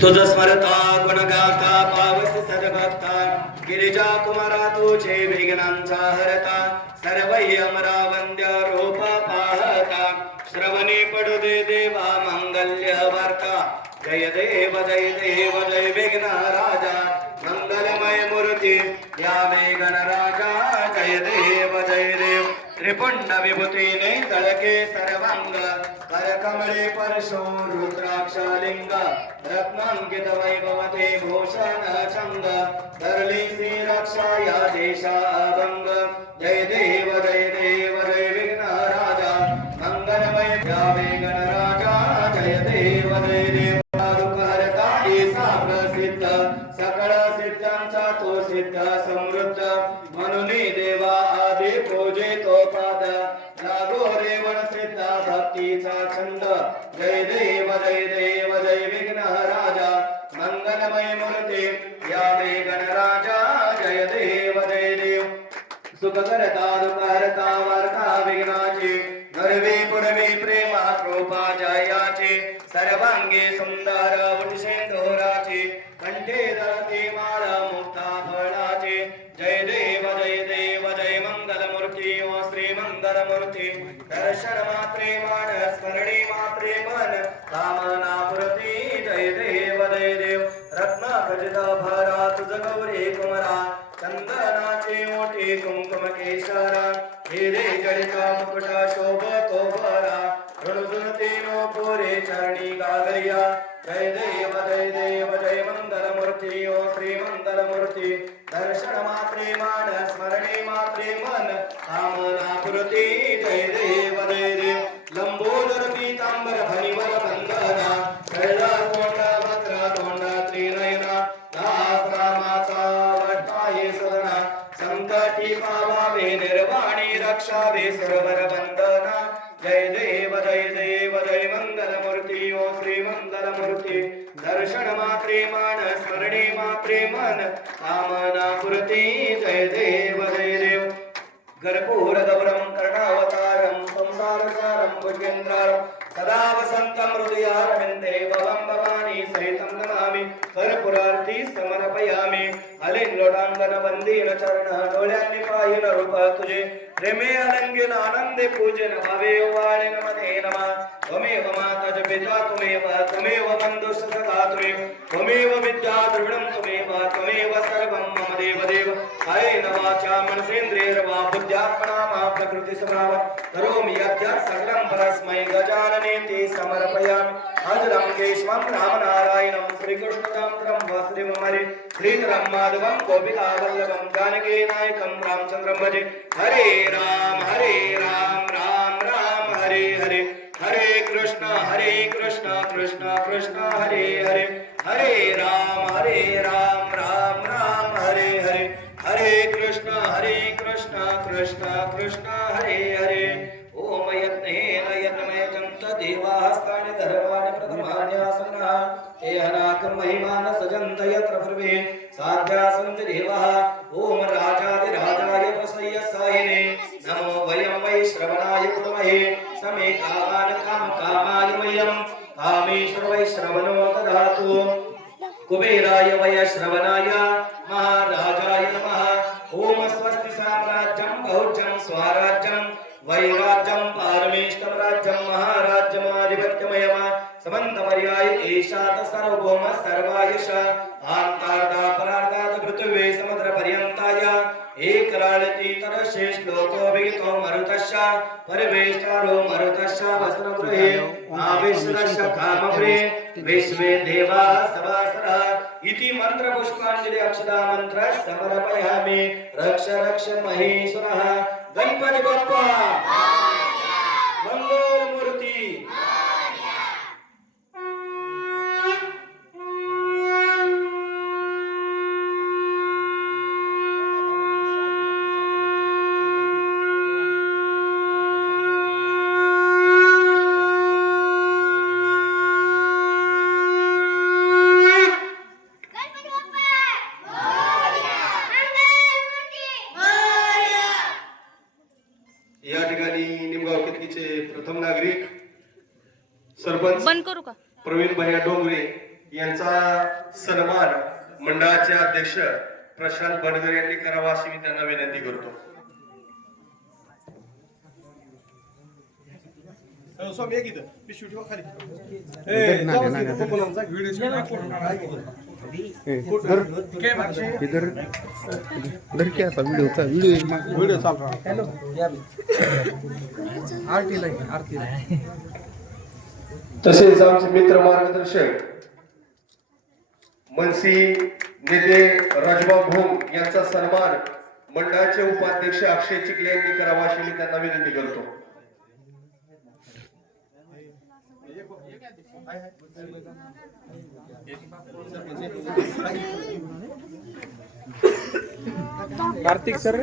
तुझ स्मरता गुण गाता पावस सदभक्ता गिरिजा कुमारा तुझे विघ्नांचा हरता सर्वही अमरा वंद्य रूप पाहता श्रवणी पडू दे देवा मंगल्य वार्ता जय देव जय विघ्न राजा मंगलमय मूर्ती या वेगन राजा जय देव त्रिपुंड विभूतीने तळके सर्वांग करकमळे परशो रुद्राक्षलिंग रत्नांकित वैभवते भूषण छंद धरली श्री रक्षा या देशा अभंग जय देव जय विघ्न राजा मंगलमय या वेगन राजा जय देव दुःख हरता ईसा प्रसिद्ध सकळ सिद्धांचा तो सिद्ध समृद्ध म्हणून देवा आदि पूजे तो पाद लागो रेवण सिद्ध भक्तीचा छंद जय देव जय विघ्न राजा मंगलमय मूर्ती या वेगन राजा जय देव सुख करता दुःख हरता वार्ता विघ्नाची नरवी पुरवी प्रेमा कृपा जयाची सर्वांगी सुंदर उठशेंदोराची कंठे धरती माळा मुक्ता फळाची जय देव जय मंगलमूर्ती ओ श्री मंगलमूर्ती दर्शन मात्रे मान स्मरणी मात्रे मन कामना पूर्ती जय देव रत्न खचित भरा तुझ गौरी कुमरा चंदनाचे मोठे कुंकुम केशरा हिरे जडिता मुकुटा शोभतो भरा ऋणुजुनते नो पोरे चरणी गागरिया जय देव जय मंगलमूर्ती ओ श्री मंगलमूर्ती दर्शन मात्रे मान स्मरणे मात्रे मन कामना पूर्ती जय देव लंबोदर पीतांबर फणिवर बंधना कैला तोंडा भद्रा तोंडा त्रिनयना दास रामाचा वट्टाये सदना संकटी पावावे निर्वाणी रक्षावे सर्वर वंदना जय देव जय मंगलमूर्ती ओ श्री मंगलमूर्ती दर्शन मात्रे मान स्मरणे मात्रे मन कामना पूर्ती जय देव कर्पूर गौरम कर्णावतारम संसार सारम भुजगेंद्रारम सदा वसंतम हृदयारविंदे भवं भवानी सहितं नमामि कर्पूरार्ती समर्पयामि अलिन लोटांगन वंदीन चरण डोळ्यांनी पाहिन रूप तुझे प्रेमे अलंगिन आनंदे पूजन भावे वाळे नमते नमः त्वमेव माता च पिता त्वमेव बंधु सखा त्वमेव विद्या द्रविणं त्वमेव सर्वं मम देव कायेन वाचा मनसेन्द्रियैर्वा बुद्ध्यात्मना मा प्रकृति स्वभाव करोमि यद्यत् सकलं परस्मै गजाननेति समर्पयामि अजरं केशवं रामनारायणं श्रीकृष्णदामोदरं वासुदेवं हरे श्रीधरं माधवं गोपिकावल्लभं जानकी नायकं रामचन्द्रं भजे हरे राम राम राम हरे हरे हरे कृष्ण कृष्ण कृष्ण हरे हरे हरे राम राम राम हरे हरे हरे कृष्ण कृष्ण कृष्ण हरे हरे ओम यज्ञेन यज्ञमयजन्त देवास्तानि धर्माणि प्रथमान्यासनः ते अनाकं महिमान सजन्त यत्र पूर्वे साध्यासन्ति देवः ओम राजाधिराजाय प्रसय्य सायिने नमो वयं वै श्रवणाय कुर्महे समे कामाय वयं कामेश्वर वै श्रवणो ददातु कुबेराय वै श्रवणाय महाराजाय नमः ओम स्वस्ति साम्राज्यं भौज्यं स्वराज्यं वैराज्यं पारमेष्टं राज्यं महाराज्यमाधिपत्यमयम् समन्तपर्याय एषात् सर्वभौम सर्वायुष आन्तार्धा परार्धात् पृथिवी समुद्रपर्यन्ताय एकराळति तदशे श्लोको विहितो मरुतस्य परिवेष्टारो मरुतस्य वस्त्रगृहे आविश्वस्य कामप्रे विश्वे देवाः सभासरः इति मंत्र पुष्पांजलि अक्षता मंत्र समर्पयामि रक्ष रक्ष महेश्वरः गणपति बाप्पा मंगल मूर्ती सरपंच बंद करू का? प्रवीण भैया डोंगरे यांचा सन्मान मंडळाचे अध्यक्ष प्रशांत बनगर यांनी करावा अशी मी त्यांना विनंती करतो. स्वामी एक इथं पिशवी ठेवा खाली. इधर क्या था वीडियो चल रहा है. आरती तसेच आमचे मित्र मार्गदर्शक मनसी नेते राजबाब भोम यांचा सन्मान मंडळाचे उपाध्यक्ष अक्षय चिखले यांनी करावा अशी मी त्यांना विनंती करतो. कार्तिक सर